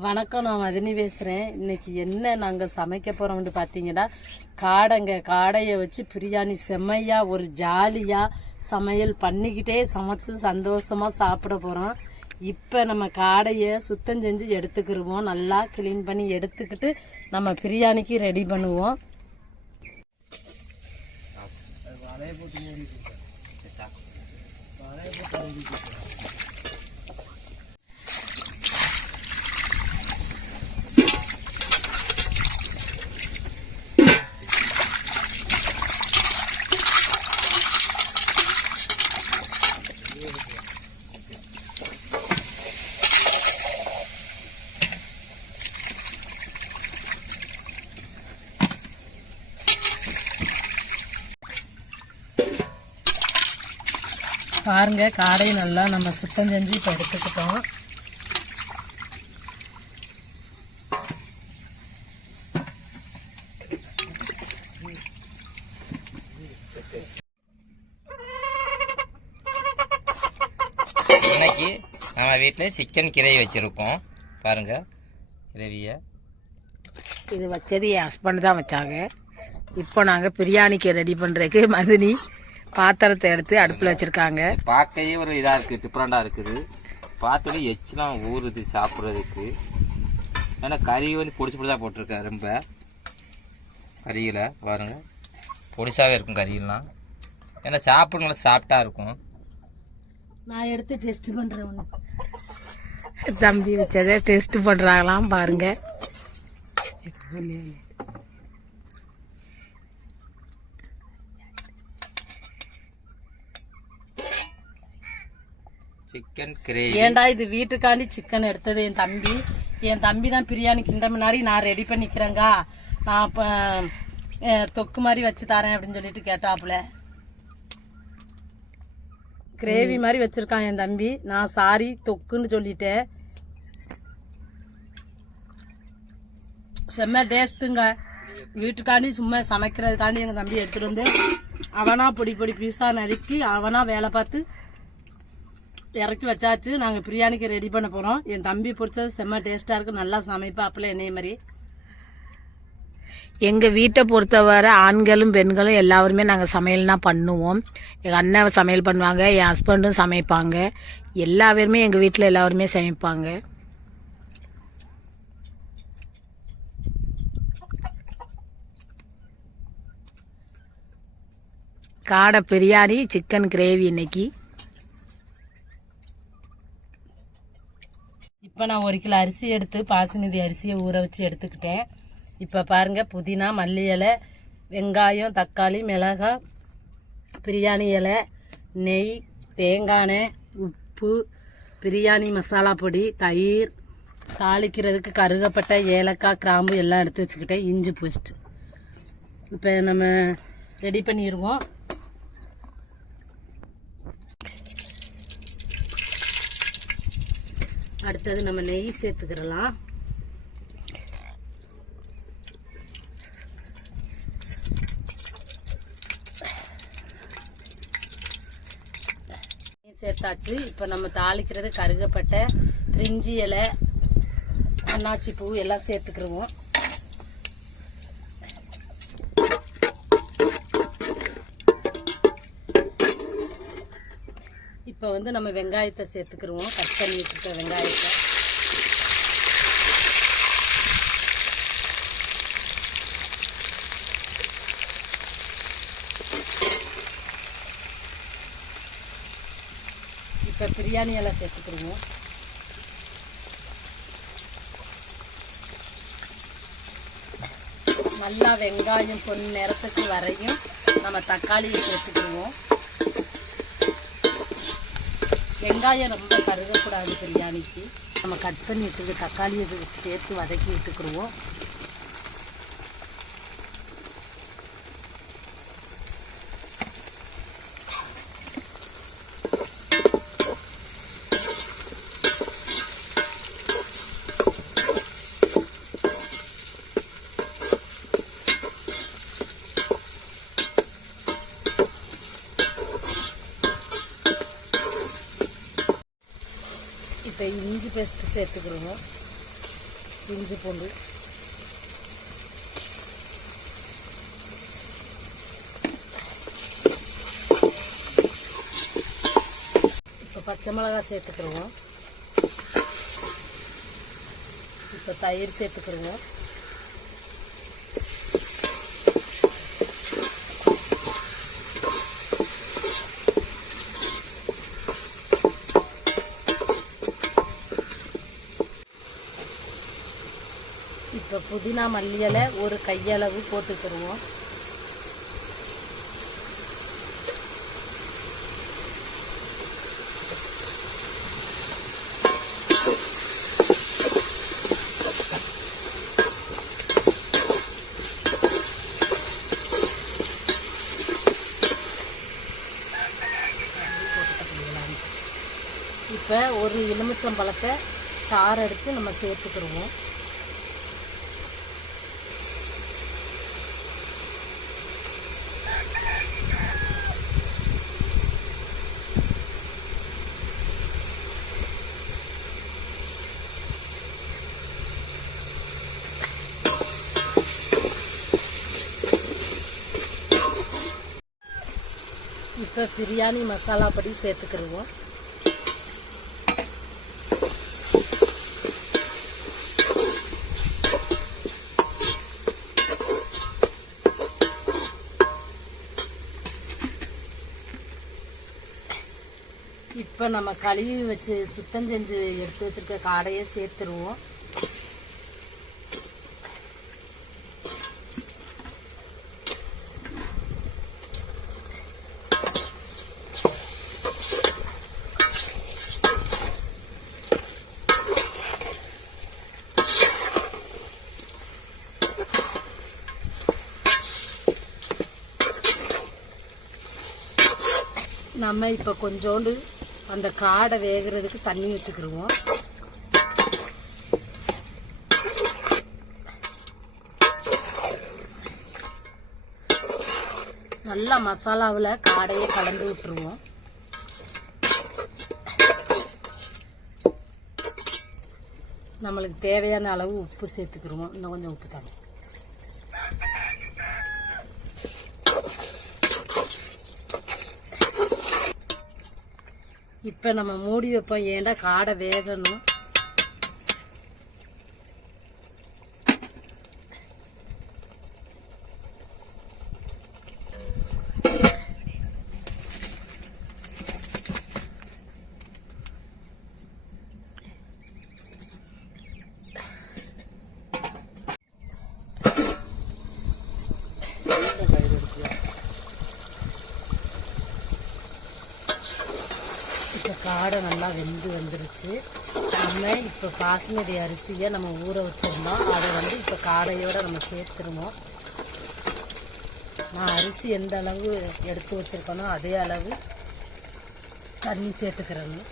வணக்கம் நான் மதினி பேசுகிறேன் இன்னைக்கு என்ன நாங்கள் சமைக்க போகிறோம்னு பார்த்தீங்கன்னா காடைங்க காடையை வச்சு பிரியாணி செம்மையாக ஒரு ஜாலியாக சமையல் பண்ணிக்கிட்டே சமைச்சு சந்தோஷமாக சாப்பிட போகிறோம் இப்போ நம்ம காடையை சுத்தம் செஞ்சு எடுத்துக்கிருவோம். நல்லா க்ளீன் பண்ணி எடுத்துக்கிட்டு நம்ம பிரியாணிக்கு ரெடி பண்ணுவோம். பாருங்க காடையை நல்லா நம்ம சுத்தம் செஞ்சு இப்போ எடுத்துக்கிட்டோம். இன்னைக்கு நம்ம வீட்டில் சிக்கன் கிரேவி வச்சுருக்கோம். பாருங்க கிரேவியை. இது வச்சது என் ஹஸ்பண்ட் தான் வச்சாங்க. இப்போ நாங்கள் பிரியாணிக்கு ரெடி பண்ணுறதுக்கு மதினி. பாத்திரத்தை எடுத்து அடுப்பில் வச்சுருக்காங்க. பார்க்கவே ஒரு இதாக இருக்குது டிஃப்ரெண்ட்டாக இருக்குது. பார்த்தோன்னே எச்சுலாம் ஊறுது சாப்பிட்றதுக்கு. ஏன்னா கறி வந்து பொடிச்சு பொடிச்சா போட்டிருக்கேன் ரொம்ப. கறியில் பாருங்க. பொடிசாவே இருக்கும் கறியெல்லாம். ஏன்னா சாப்பிட நல்லா சாஃப்டாக இருக்கும். நான் எடுத்து டெஸ்ட் பண்ணுறேன் தம்பி வச்சதை டெஸ்ட் பண்ணுறாங்களாம் பாருங்க. சிக்கன் கிரேவி ஏன்டா இது வீட்டுக்காண்டி சிக்கன் எடுத்தது? என் தம்பி. என் தம்பி தான் பிரியாணி கிண்ட முன்னாடி நான் ரெடி பண்ணிக்கிறேங்க நான் இப்போ தொக்கு மாதிரி வச்சு தரேன் அப்படின்னு சொல்லிட்டு கேட்டாப்புல. கிரேவி மாதிரி வச்சிருக்கான் என் தம்பி. நான் சாரி தொக்குன்னு சொல்லிட்டேன். செம்ம டேஸ்ட்டுங்க வீட்டுக்காண்டி சும்மா சமைக்கிறதுக்காண்டி எங்கள் தம்பி எடுத்துட்டு வந்து அவனா பொடி பொடி பீஸாக நறுக்கி அவனா வேலை பார்த்து இறக்கி வச்சாச்சு. நாங்கள் பிரியாணிக்கு ரெடி பண்ண போகிறோம் என் தம்பி பிடிச்சது செம்ம டேஸ்ட்டாக இருக்கும் நல்லா சமைப்பாப்புல என்னைய மாதிரி. எங்கள் வீட்டை பொறுத்தவரை ஆண்களும் பெண்களும் எல்லாருமே நாங்கள் சமையல்னா பண்ணுவோம். எங்கள் அண்ணன் சமையல் பண்ணுவாங்க என் ஹஸ்பண்டும் சமைப்பாங்க. எல்லா பேருமே எங்கள் வீட்டில் எல்லாருமே சமைப்பாங்க. காடை பிரியாணி சிக்கன் கிரேவி இன்னைக்கு. இப்போ நான் ஒரு கிலோ அரிசி எடுத்து பாசுமதி அரிசியை ஊற வச்சு எடுத்துக்கிட்டேன். இப்போ பாருங்கள் புதினா மல்லி இலை வெங்காயம் தக்காளி மிளகாய் பிரியாணி இலை நெய் தேங்காய் எண்ணெய், உப்பு பிரியாணி மசாலா பொடி தயிர் தாளிக்கிறதுக்கு கருகப்பட்ட ஏலக்காய் கிராம்பு எல்லாம் எடுத்து வச்சுக்கிட்டேன். இஞ்சி பேஸ்ட் இப்போ நம்ம ரெடி பண்ணிடுவோம். அடுத்தது நம்ம நெய் சேர்த்துக்கிறலாம். நெய் சேர்த்தாச்சு. இப்போ நம்ம தாளிக்கிறது கருகப்பட்ட பிரிஞ்சி இலை அன்னாச்சி பூ எல்லாம் சேர்த்துக்கிடுவோம் இப்போ வந்து நம்ம வெங்காயத்தை சேர்த்துக்கிருவோம். கட் பண்ணி வச்சுருக்க வெங்காயத்தை இப்போ பிரியாணி எல்லாம் சேர்த்துக்கிருவோம் நல்லா வெங்காயம் பொன் நேரத்துக்கு வரையும் நம்ம தக்காளியை சேர்த்துக்கிடுவோம் வெங்காயம் ரொம்ப கருகக்கூடாது பிரியாணிக்கு. நம்ம கட் பண்ணி வச்சுருக்க தக்காளியை சேர்த்து வதக்கி விட்டுக்கிடுவோம் பேஸ்ட்டு இஞ்சி இஞ்சி பூண்டு. இப்போ பச்சை மிளகாய் சேர்த்துக்கிடுவோம் இப்போ தயிர் சேர்த்துக்கிடுவோம் புதினா மல்லியலை ஒரு கையளவு போட்டுக்கிடுவோம் இப்போ ஒரு எலுமிச்சம்பழத்தை சாறு எடுத்து நம்ம சேர்த்துக்கிடுவோம் இப்போ பிரியாணி மசாலா படி சேர்த்துக்கிடுவோம் இப்போ நம்ம கழுவி வச்சு சுத்தம் செஞ்சு எடுத்து வச்சிருக்க காடையே சேர்த்துருவோம். நம்ம இப்போ கொஞ்சோண்டு அந்த காடை வேகிறதுக்கு தண்ணி வச்சுக்கிடுவோம் நல்லா மசாலாவில் காடையை கலந்து விட்டுருவோம். நம்மளுக்கு தேவையான அளவு உப்பு சேர்த்துக்கிடுவோம் இன்னும் கொஞ்சம் உப்பு தாங்க இப்போ நம்ம மூடி வைப்போம் ஏன்டா காடை வேகணும் இப்போ காடை நல்லா வெந்து வந்துருச்சு. நம்ம இப்போ பாசுமதி அரிசியை நம்ம ஊற வச்சுருந்தோம். அதை வந்து இப்போ காடையோடு நம்ம சேர்த்துருவோம். நான் அரிசி எந்த அளவு எடுத்து வச்சிருக்கேனோ அதே அளவு தண்ணி சேர்த்துக்கிறேன்னு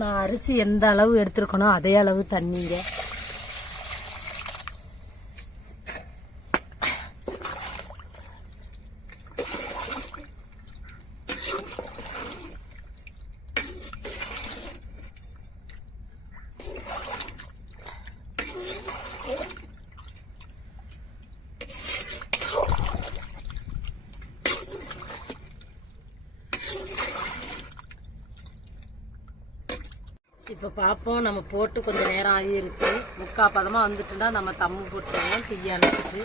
நான் அரிசி எந்த அளவு எடுத்துருக்கணும் அதே அளவு தண்ணிங்க. இப்போ பார்ப்போம் நம்ம போட்டு கொஞ்சம் நேரம் ஆகிருச்சு. முக்கால் பதமாக வந்துட்டுன்னா நம்ம தம்மு போட்டுருவோம். தீயை அணைச்சிட்டு.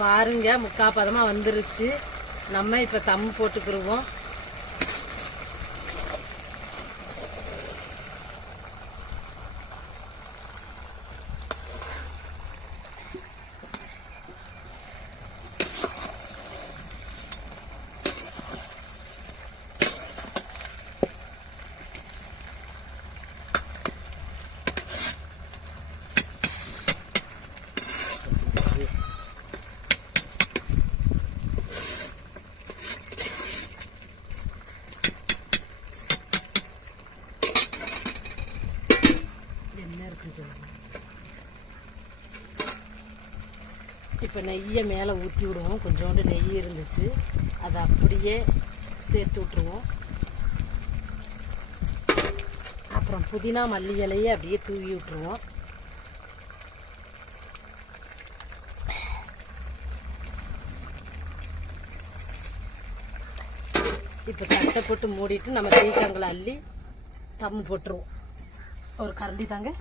பாருங்க முக்கால் பதமாக வந்துருச்சு. நம்ம இப்போ தம்மு போட்டுக்கிருவோம். இப்போ நெய்யை மேலே ஊற்றி விடுவோம். கொஞ்சோண்டு நெய் இருந்துச்சு. அதை அப்படியே சேர்த்து விட்ருவோம் அப்புறம் புதினா மல்லி இலையை அப்படியே தூவி விட்ருவோம் இப்போ தட்டை போட்டு மூடிட்டு நம்ம தேய்க்காங்களை அள்ளி தம்மு போட்டுருவோம். ஒரு கரண்டி தாங்க.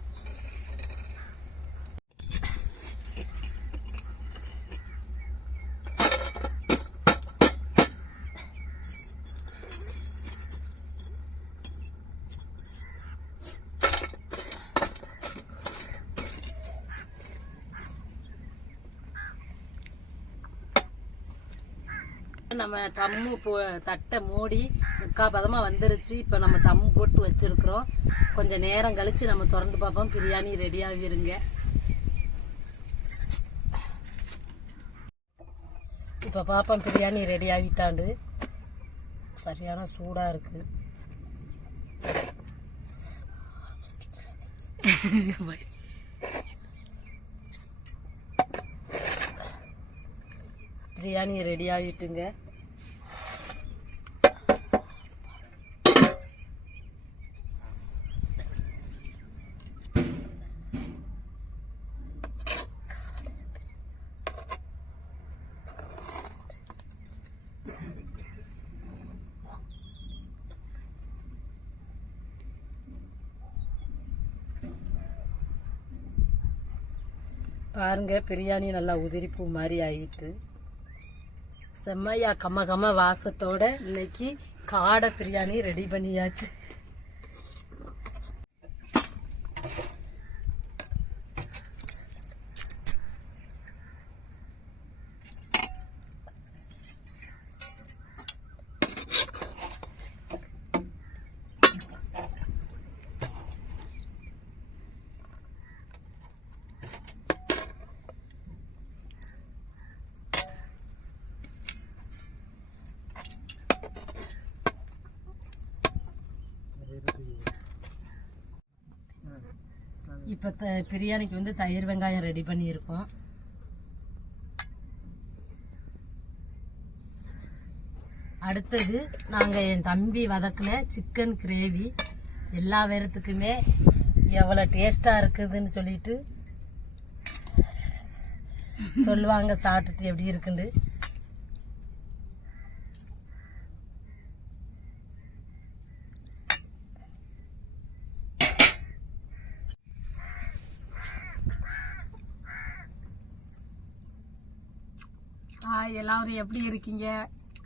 நம்ம தம்மு போ தட்டை மூடி முக்கா பதமாக வந்துருச்சு. இப்போ நம்ம தம்மு போட்டு வச்சுருக்குறோம். கொஞ்சம் நேரம் கழித்து நம்ம திறந்து பார்ப்போம். பிரியாணி ரெடி ஆகிருங்க. இப்போ பார்ப்போம் பிரியாணி ரெடி ஆகிட்டாண்டு. சரியான சூடாக இருக்குது பிரியாணி ரெடி ஆகிட்டுங்க. பாருங்க பிரியாணி நல்லா உதிரிப்பூ மாதிரி ஆகிட்டு செம்மையா கம்ம கம்ம வாசத்தோட இன்னைக்கு காடை பிரியாணி ரெடி பண்ணியாச்சு. இப்போ த பிரியாணிக்கு வந்து தயிர் வெங்காயம் ரெடி பண்ணியிருக்கோம். அடுத்தது நாங்கள் என் தம்பி வதக்கின சிக்கன் கிரேவி எல்லா பேரத்துக்குமே எவ்வளோ டேஸ்ட்டாக இருக்குதுன்னு சொல்லிட்டு சொல்லுவாங்க சாப்பிட்டுட்டு எப்படி இருக்குன்னு. எல்லாரும் எப்படி இருக்கீங்க?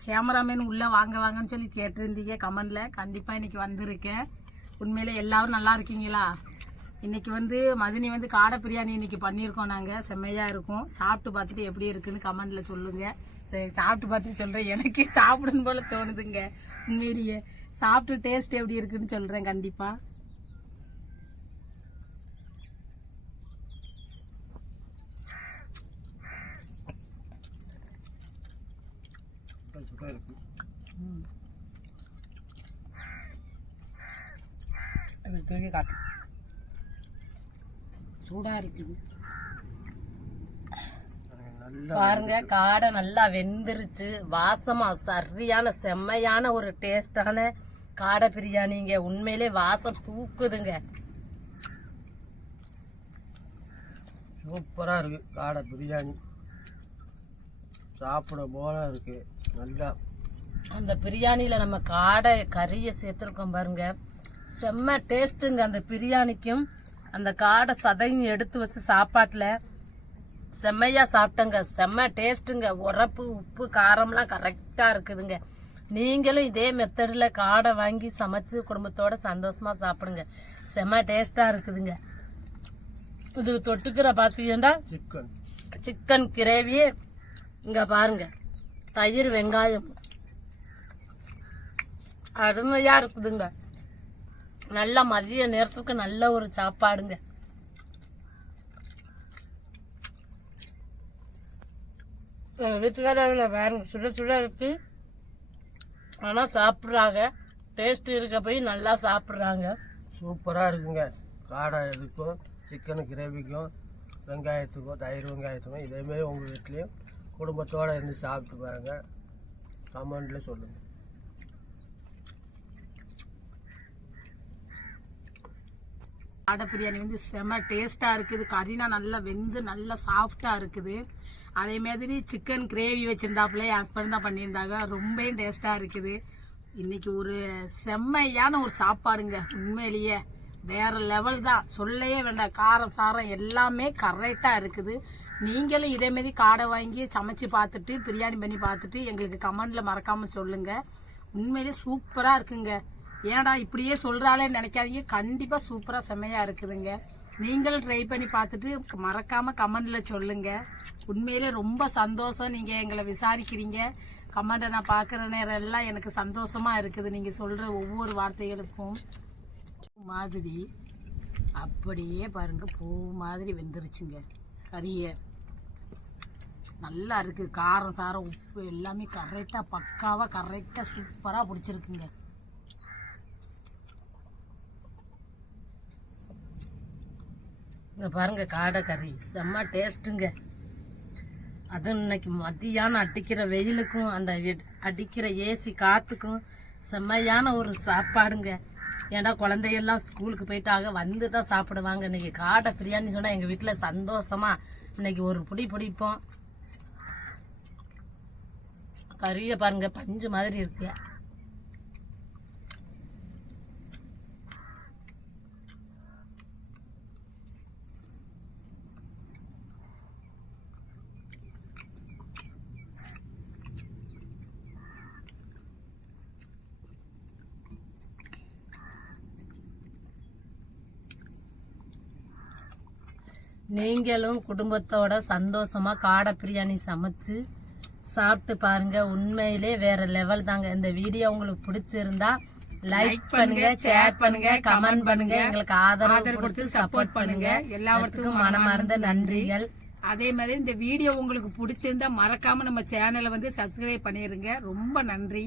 கேமராமேன் உள்ளே வாங்க வாங்கன்னு சொல்லி கேட்டிருந்தீங்க கமெண்டில். கண்டிப்பாக இன்றைக்கி வந்திருக்கேன். உண்மையிலே எல்லாரும் நல்லா இருக்கீங்களா? இன்னைக்கு வந்து மதினி வந்து காடை பிரியாணி இன்னைக்கு பண்ணியிருக்கோம் நாங்கள் செம்மையாக இருக்கும். சாப்பிட்டு பார்த்துட்டு எப்படி இருக்குன்னு கமெண்டில் சொல்லுங்கள் சரி சாப்பிட்டு பார்த்துட்டு சொல்கிறேன் எனக்கு சாப்பிடணும் போல் தோணுதுங்க. உண்மையிலேயே சாப்பிட்டு டேஸ்ட் எப்படி இருக்குதுன்னு சொல்கிறேன் கண்டிப்பாக அப்படி தூக்கி காட்டு. சூடாக இருக்குது. பாருங்க காடை நல்லா வெந்துருச்சு. வாசமா சரியான செம்மையான ஒரு டேஸ்டான காடை பிரியாணிங்க உண்மையிலே வாசம் தூக்குதுங்க. சூப்பராக இருக்கு காடை பிரியாணி. சாப்பிட போல இருக்கு. நல்லா. அந்த பிரியாணியில நம்ம காடை கறியை சேர்த்துருக்கோம் பாருங்க. செம்ம டேஸ்ட்டுங்க அந்த பிரியாணிக்கும். அந்த காடை சதையும் எடுத்து வச்சு சாப்பாட்டில் செம்மையா சாப்பிட்டங்க. செம்ம டேஸ்ட்டுங்க. உரப்பு உப்பு காரம்லாம் கரெக்டாக இருக்குதுங்க. நீங்களும் இதே மெத்தடில் காடை வாங்கி சமைச்சு குடும்பத்தோட சந்தோஷமா சாப்பிடுங்க. செம்ம டேஸ்ட்டாக இருக்குதுங்க. இது தொட்டுக்கிற பார்த்தீங்கன்னா சிக்கன் சிக்கன் கிரேவி இங்க பாருங்க. தயிர் வெங்காயம் அருமையாக இருக்குதுங்க நல்ல மதிய நேரத்துக்கு நல்ல ஒரு சாப்பாடுங்க வீட்டுக்காரில் பாருங்க சுட சுட இருக்கு ஆனால் சாப்பிட்றாங்க டேஸ்ட் இருக்க போய் நல்லா சாப்பிட்றாங்க சூப்பராக இருக்குங்க காடை எதுக்கும் சிக்கனு கிரேவிக்கும் வெங்காயத்துக்கும் தயிர் வெங்காயத்துக்கும் இதேமாரி உங்கள் வீட்லேயும் குடும்பத்தோடு இருந்து சாப்பிட்டு பாருங்கள் கமெண்டில் சொல்லுங்கள் காடை பிரியாணி வந்து செம டேஸ்ட்டாக இருக்குது. கறினா நல்லா வெந்து நல்லா சாஃப்டாக இருக்குது. அதே மாதிரி சிக்கன் கிரேவி வச்சுருந்தாப்புல என் ஹஸ்பண்ட் தான் பண்ணியிருந்தாங்க. ரொம்பவும் டேஸ்ட்டாக இருக்குது. இன்றைக்கி ஒரு செம்மையான ஒரு சாப்பாடுங்க. உண்மையிலேயே வேறு லெவல் தான். சொல்லவே வேண்டாம். காரம் சாரம் எல்லாமே கரெக்டாக இருக்குது. நீங்களும் இதேமாரி காடை வாங்கி சமைச்சு பார்த்துட்டு பிரியாணி பண்ணி பார்த்துட்டு எங்களுக்கு கமெண்டில் மறக்காமல் சொல்லுங்கள் உண்மையிலேயே சூப்பராக இருக்குங்க. ஏன்டா இப்படியே சொல்கிறாளே நினைக்காதீங்க. கண்டிப்பாக சூப்பராக செம்மையாக இருக்குதுங்க. நீங்களும் ட்ரை பண்ணி பார்த்துட்டு மறக்காமல் கமெண்டில் சொல்லுங்கள் உண்மையிலே ரொம்ப சந்தோஷம் நீங்கள் எங்களை விசாரிக்கிறீங்க. கமெண்ட்டை நான் பார்க்குற நேரம் எல்லாம் எனக்கு சந்தோஷமாக இருக்குது. நீங்கள் சொல்கிற ஒவ்வொரு வார்த்தைகளுக்கும் மாதிரி அப்படியே பாருங்கள் பூ மாதிரி வெந்துருச்சுங்க. கறியை. நல்லா இருக்குது காரம் சாரம் உப்பு எல்லாமே கரெக்டாக பக்காவாக கரெக்டாக சூப்பராக பிடிச்சிருக்குங்க. இங்கே பாருங்க காடை கறி. செம்ம டேஸ்ட்டுங்க அதுவும் இன்னைக்கு மதியானம் அடிக்கிற வெயிலுக்கும் அந்த எட்- அடிக்கிற ஏசி காற்றுக்கும் செம்மையான ஒரு சாப்பாடுங்க. ஏன்னா குழந்தையெல்லாம் ஸ்கூலுக்கு போயிட்டாங்க வந்து தான் சாப்பிடுவாங்க. இன்னைக்கு காட்டை பிரியாணி சொன்னா எங்க வீட்டுல சந்தோஷமா இன்னைக்கு ஒரு புடி பிடிப்போம். கறியை பாருங்க பஞ்சு மாதிரி இருக்கு. நீங்களும் குடும்பத்தோட சந்தோஷமா காடை பிரியாணி சமைச்சு சாப்பிட்டு பாருங்க. உண்மையிலே வேற லெவல் தாங்க. இந்த வீடியோ உங்களுக்கு பிடிச்சிருந்தா லைக் பண்ணுங்க ஷேர் பண்ணுங்க கமெண்ட் பண்ணுங்க. எங்களுக்கு ஆதரவு கொடுத்து சப்போர்ட் பண்ணுங்க. எல்லாத்துக்கும் மனமார்ந்த நன்றிகள். அதே மாதிரி இந்த வீடியோ உங்களுக்கு பிடிச்சிருந்தா மறக்காம நம்ம சேனலை வந்து சப்ஸ்கிரைப் பண்ணிருங்க. ரொம்ப நன்றி.